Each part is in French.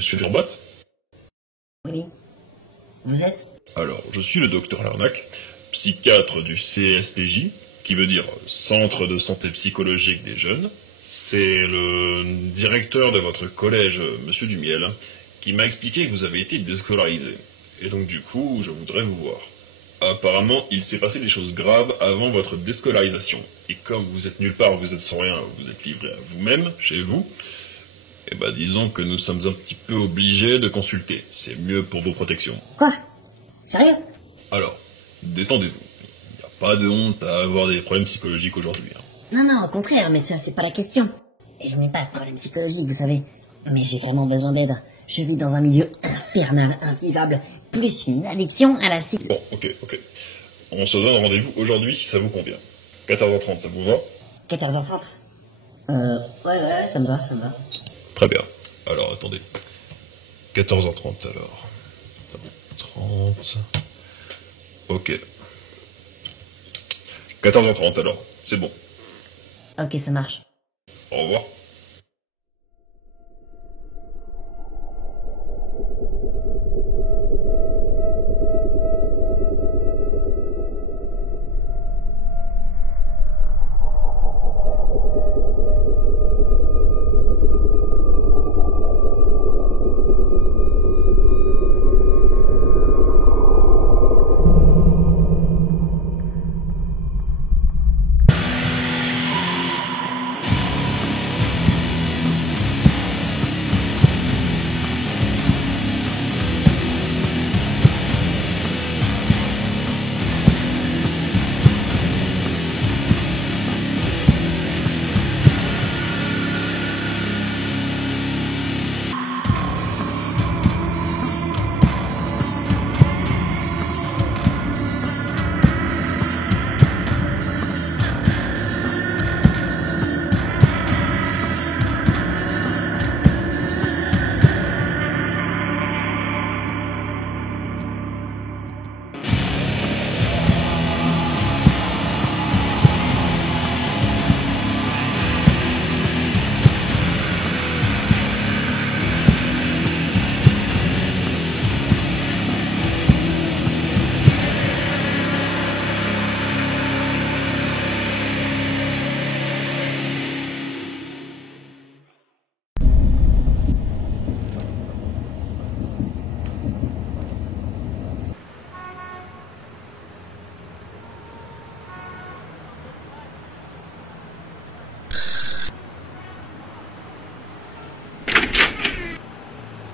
Monsieur Durbat? Oui. Vous êtes? Alors, je suis le docteur Larnac, psychiatre du CSPJ, qui veut dire Centre de Santé Psychologique des Jeunes. C'est le directeur de votre collège, Monsieur Dumiel, qui m'a expliqué que vous avez été déscolarisé. Et donc du coup, je voudrais vous voir. Apparemment, il s'est passé des choses graves avant votre déscolarisation. Et comme vous êtes nulle part, vous êtes sans rien, vous êtes livré à vous-même, chez vous, eh ben disons que nous sommes un petit peu obligés de consulter. C'est mieux pour vos protections. Quoi? Sérieux? Alors, détendez-vous. Il n'y a pas de honte à avoir des problèmes psychologiques aujourd'hui. Non, au contraire, mais ça, c'est pas la question. Et je n'ai pas de problème psychologique, vous savez. Mais j'ai vraiment besoin d'aide. Je vis dans un milieu infernal, invivable, plus une addiction à la cigarette. Bon, ok. On se donne rendez-vous aujourd'hui si ça vous convient. 14h30, ça vous va? 14h30? Ouais, ça me va. Très bien. Alors, attendez. 14h30 alors. 30. Ok. 14h30 alors. C'est bon. Ok, ça marche. Au revoir.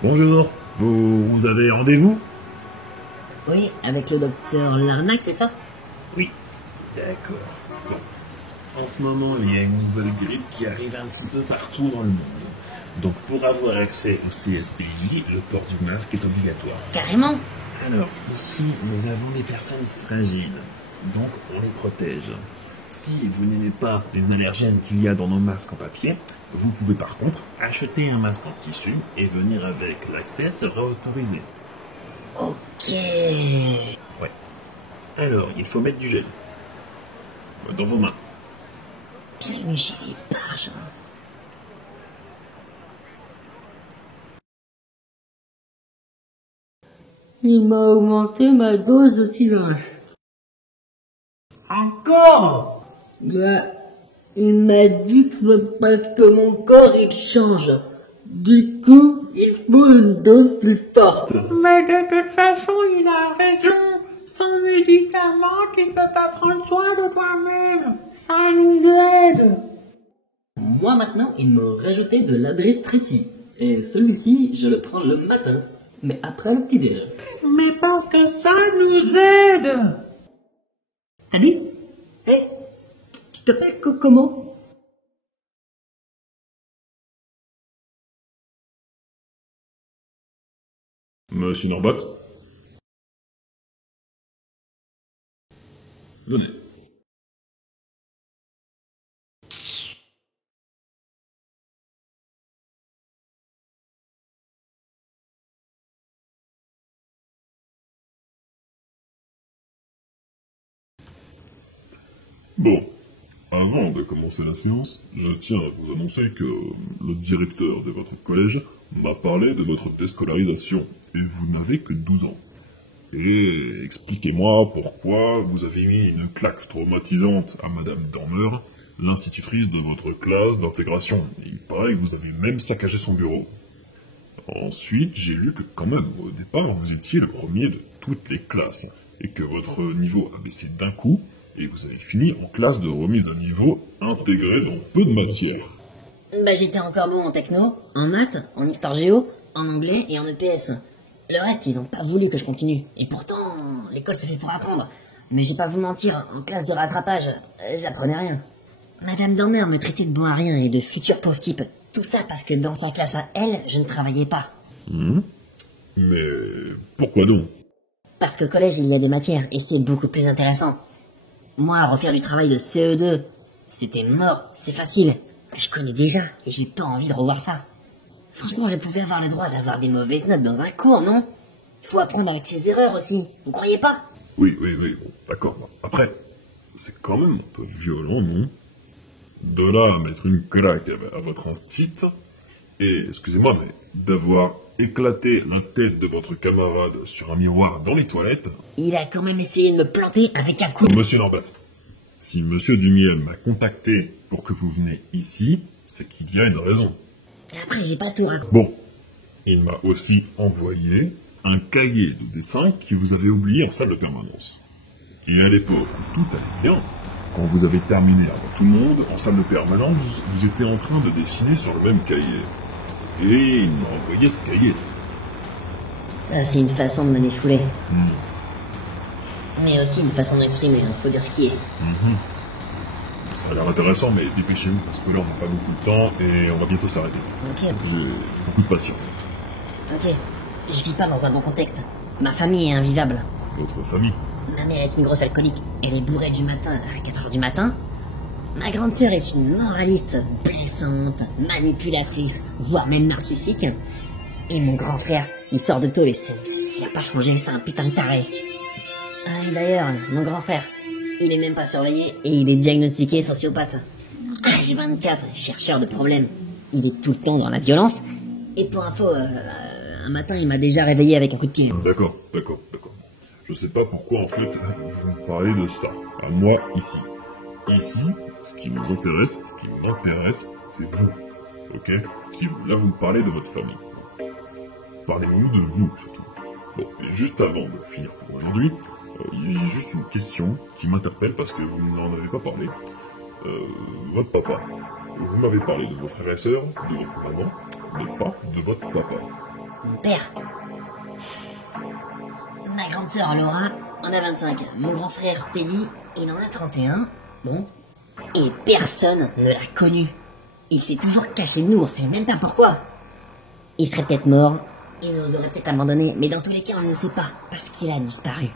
Bonjour, vous avez rendez-vous? Oui, avec le docteur Larnac, c'est ça? Oui, d'accord. Bon. En ce moment, il y a une nouvelle grippe qui arrive un petit peu partout dans le monde. Donc pour avoir accès au CSPJ, le port du masque est obligatoire. Carrément? Alors, ici, nous avons des personnes fragiles, donc on les protège. Si vous n'aimez pas les allergènes qu'il y a dans nos masques en papier, vous pouvez par contre acheter un masque en tissu et venir avec. L'accès sera autorisé. Ok. Ouais. Alors, il faut mettre du gel. Dans vos mains. Bien, mais j'y ai pas, genre. Il m'a augmenté ma dose de tirage. Encore? Il m'a dit que parce que mon corps il change. Du coup, il faut une dose plus forte. Mais de toute façon, il a raison. Sans médicament, tu peux pas prendre soin de toi-même. Ça nous aide. Moi maintenant, il me rajoutait de l'adrétrici. Et celui-ci, je le prends le matin, mais après le petit déj. Mais parce que ça nous aide. T'as dit? Hé, tu t'appelles comment? Monsieur Norbat? Venez. Bon, Avant de commencer la séance, je tiens à vous annoncer que le directeur de votre collège m'a parlé de votre déscolarisation, et vous n'avez que 12 ans. Et expliquez-moi pourquoi vous avez mis une claque traumatisante à Madame Dormer, l'institutrice de votre classe d'intégration. Il paraît que vous avez même saccagé son bureau. Ensuite, j'ai lu que quand même, au départ, vous étiez le premier de toutes les classes, et que votre niveau a baissé d'un coup, et vous avez fini en classe de remise à niveau intégrée dans peu de matières. Bah j'étais encore bon en techno, en maths, en histoire géo, en anglais et en EPS. Le reste, ils ont pas voulu que je continue. Et pourtant, l'école se fait pour apprendre. Mais j'ai pas vous mentir, en classe de rattrapage, j'apprenais rien. Madame Dormer me traitait de bon à rien et de futur pauvre type. Tout ça parce que dans sa classe à elle, je ne travaillais pas. Mais pourquoi donc? Parce qu'au collège, il y a des matières et c'est beaucoup plus intéressant. Moi, refaire du travail de CE2, c'était mort, c'est facile. Je connais déjà et j'ai pas envie de revoir ça. Franchement, je pouvais avoir le droit d'avoir des mauvaises notes dans un cours, non? Il faut apprendre avec ses erreurs aussi, vous croyez pas? Oui, bon, d'accord. Après, c'est quand même un peu violent, non? De là à mettre une claque à votre instit, et, excusez-moi, mais d'avoir éclaté la tête de votre camarade sur un miroir dans les toilettes... Il a quand même essayé de me planter avec un coup de... Monsieur Norbat, si Monsieur Dumiel m'a contacté pour que vous venez ici, c'est qu'il y a une raison. Après, j'ai pas tout raconté. Bon, il m'a aussi envoyé un cahier de dessin que vous avez oublié en salle de permanence. Et à l'époque où tout allait bien, quand vous avez terminé avant tout le monde, en salle de permanence, vous étiez en train de dessiner sur le même cahier. Et il m'a envoyé ce cahier. Ça, c'est une façon de me défouler. Mais aussi une façon d'exprimer, faut dire ce qui est. Ça a l'air intéressant, mais dépêchez-vous, parce que là, on n'a pas beaucoup de temps, et on va bientôt s'arrêter. Ok. J'ai beaucoup de patience. Ok. Je vis pas dans un bon contexte. Ma famille est invivable. Votre famille? Ma mère est une grosse alcoolique. Elle est bourrée du matin à 4h du matin. Ma grande sœur est une moraliste blessante, manipulatrice, voire même narcissique. Et mon grand frère, il sort de tôle et il a pas changé, c'est un putain de taré. Ah, et d'ailleurs, mon grand frère, il est même pas surveillé et il est diagnostiqué sociopathe. H24, chercheur de problèmes. Il est tout le temps dans la violence. Et pour info, un matin, il m'a déjà réveillé avec un coup de pied. D'accord. Je sais pas pourquoi, en fait, vous me parlez de ça. À moi, ici. Ici, ce qui nous intéresse, ce qui m'intéresse, c'est vous. Ok? Si vous, là, vous me parlez de votre famille. Parlez-nous de vous, surtout. Bon, et juste avant de finir pour aujourd'hui, j'ai juste une question qui m'interpelle parce que vous n'en avez pas parlé. Votre papa. Vous m'avez parlé de vos frères et sœurs, de votre maman, mais pas de votre papa. Mon père. Ma grande sœur Laura en a 25. Mon grand frère Teddy, il en a 31. Bon. Et personne ne l'a connu. Il s'est toujours caché de nous, on sait même pas pourquoi. Il serait peut-être mort, il nous aurait peut-être abandonnés, mais dans tous les cas on ne sait pas, parce qu'il a disparu.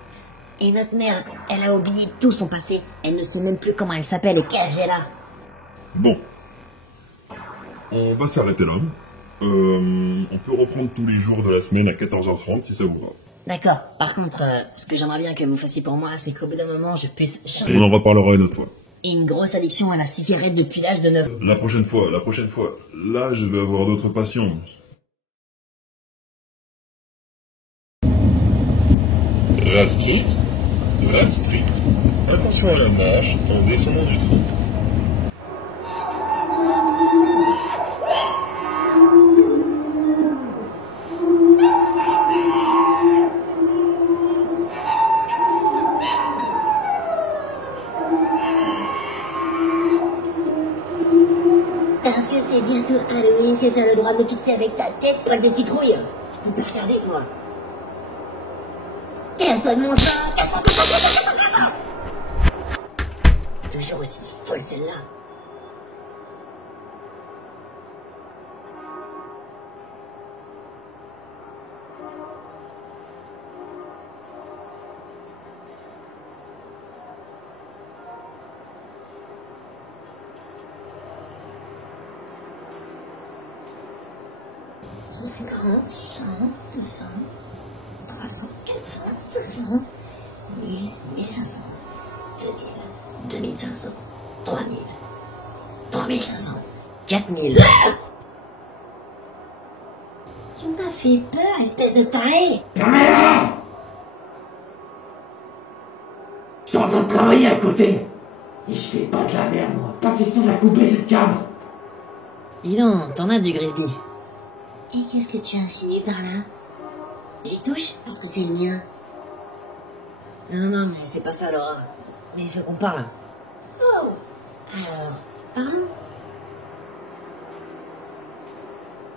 Et notre mère, elle a oublié tout son passé. Elle ne sait même plus comment elle s'appelle et quel âge elle a. Bon. On va s'arrêter là. On peut reprendre tous les jours de la semaine à 14h30 si ça vous va. D'accord. Par contre, ce que j'aimerais bien que vous fassiez pour moi, c'est qu'au bout d'un moment, je puisse changer. On en reparlera une autre fois. Et une grosse addiction à la cigarette depuis l'âge de 9 ans. La prochaine fois. Là, je vais avoir d'autres patients. Rastrit. Attention à la marche en descendant du train. Parce que c'est bientôt Halloween que t'as le droit de me fixer avec ta tête, poil de citrouille. Tu peux regarder, toi. Casse-toi de mon sang, casse-toi de mon sang. Toujours aussi folle celle-là. $50, 100, 200, 300, 400, 500, 1000, 1500, 2000, 2500, 3000. 3500. 4000. Tu m'as fait peur, espèce de taré. Caméra! Je suis en train de travailler à côté. Et je fais pas de la merde, moi. Pas question de la couper, cette cam. Dis donc, t'en as du Grisby. Et qu'est-ce que tu insinues par là? J'y touche parce que c'est le mien. Non, mais c'est pas ça, Laura. Mais il faut qu'on parle. Oh. Alors, parlons.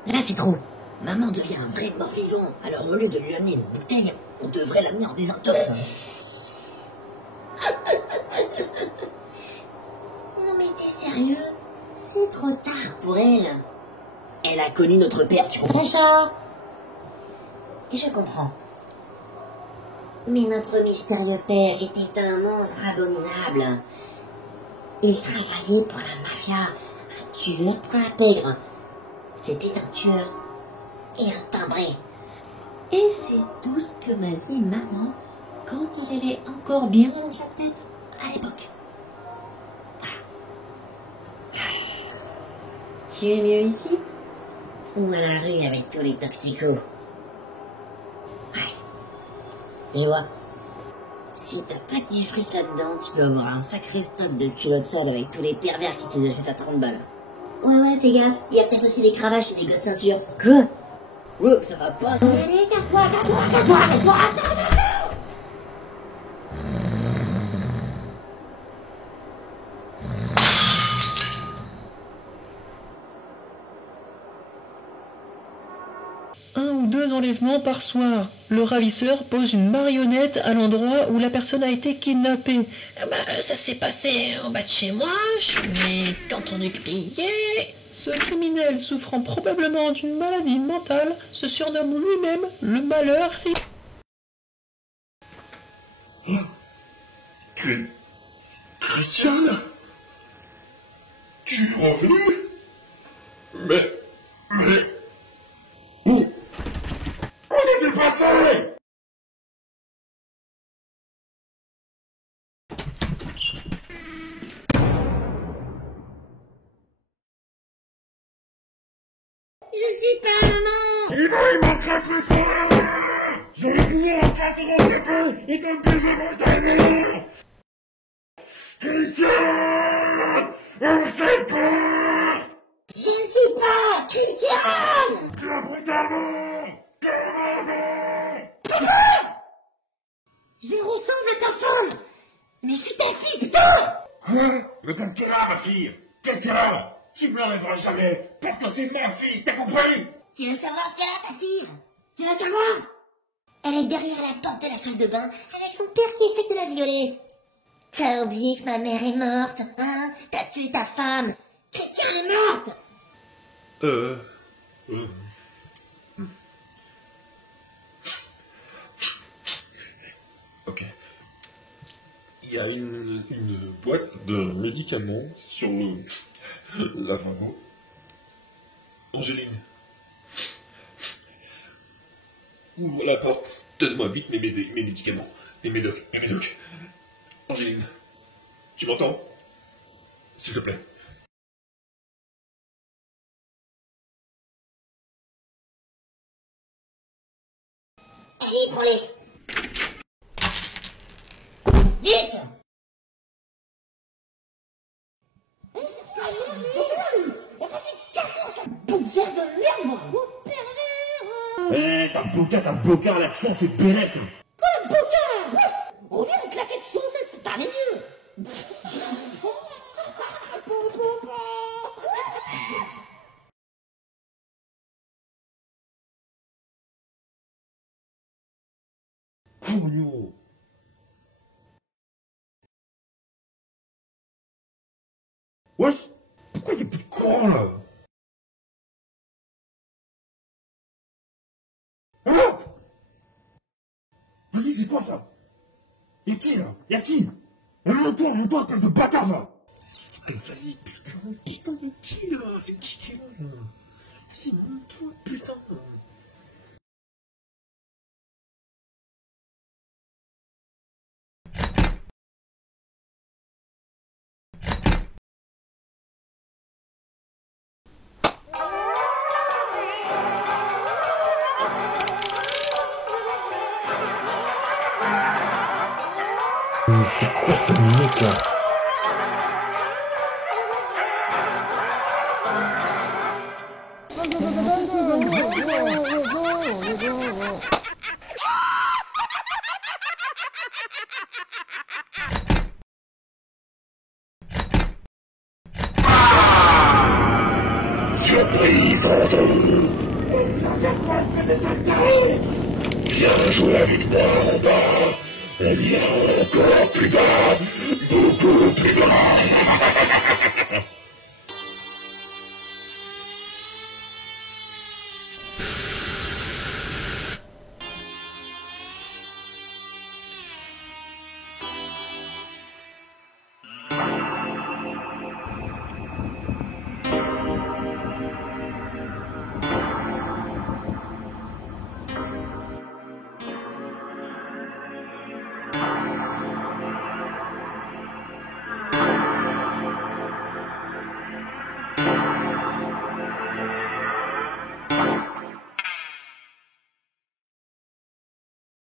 Là, c'est trop. Maman devient un vrai mort-vivant. Alors, au lieu de lui amener une bouteille, on devrait l'amener en désintox. Non, mais t'es sérieux? C'est trop tard pour elle. Elle a connu notre père, tu comprends ça? Je comprends. Mais notre mystérieux père était un monstre abominable. Il travaillait pour la mafia, un tueur pour la pègre. C'était un tueur et un timbré. Et c'est tout ce que m'a dit maman quand il allait encore bien dans sa tête à l'époque. Tu es mieux ici? Ou à la rue avec tous les toxicos? Ouais. Et moi, si t'as pas du fric là-dedans, tu dois avoir un sacré stock de culottes sales avec tous les pervers qui te les achètent à 30 balles. Ouais, fais gaffe, il y a peut-être aussi des cravaches et des gars de ceinture. Quoi? Wow, ça va pas. Allez, casse-toi. Un ou deux enlèvements par soir. Le ravisseur pose une marionnette à l'endroit où la personne a été kidnappée. Ça s'est passé en bas de chez moi, je n'ai qu'entendu crier. Ce criminel, souffrant probablement d'une maladie mentale, se surnomme lui-même le malheur. Christiane? Tu es revenu? Mais... Où? On était passé! Je suis pas maman. Il manquerait plus de ça! Je vais pouvoir enfin te rendre et te baiser mon timing! Christiane! On sait pas! Je ne suis pas Christiane. Bien brutalement! Maman! Je ressemble à ta femme. Mais c'est ta fille, putain. Quoi? Mais qu'est-ce qu'elle a, ma fille? Qu'est-ce qu'elle a? Tu me l'enlèveras jamais, parce que c'est ma fille, t'as compris? Tu veux savoir ce qu'elle a, ta fille? Tu veux savoir? Elle est derrière la porte de la salle de bain avec son père qui essaie de la violer. T'as oublié que ma mère est morte, hein? T'as tué ta femme. Christiane est morte. Ok. Il y a une boîte de médicaments sur le lavabo. Angéline. Ouvre la porte. Donne-moi vite mes médicaments. Mes médocs. Angéline. Tu m'entends? S'il te plaît. Allez, prends-les. Vite. Bouquin de merde, mon pervers. Ta bouquin, l'action, c'est bérec. Quoi, bouquin? Wesh, on vient de claquer de chaussettes, c'est pas les mieux. Couillon. Wesh, pourquoi il y a plus de courant, là? Ah! Vas-y, c'est quoi ça? Y'a qui là? Y'a qui? Monte-toi, espèce de bâtard là! Vas-y, putain, mais qui là? C'est qui là? Vas-y, monte-toi, putain! mais c'est quoi ce mec là? Surprise, Andrew. Mais tu vas faire quoi, espèce de sale carré? Viens jouer avec moi en bas. On ira encore plus bas, beaucoup plus bas.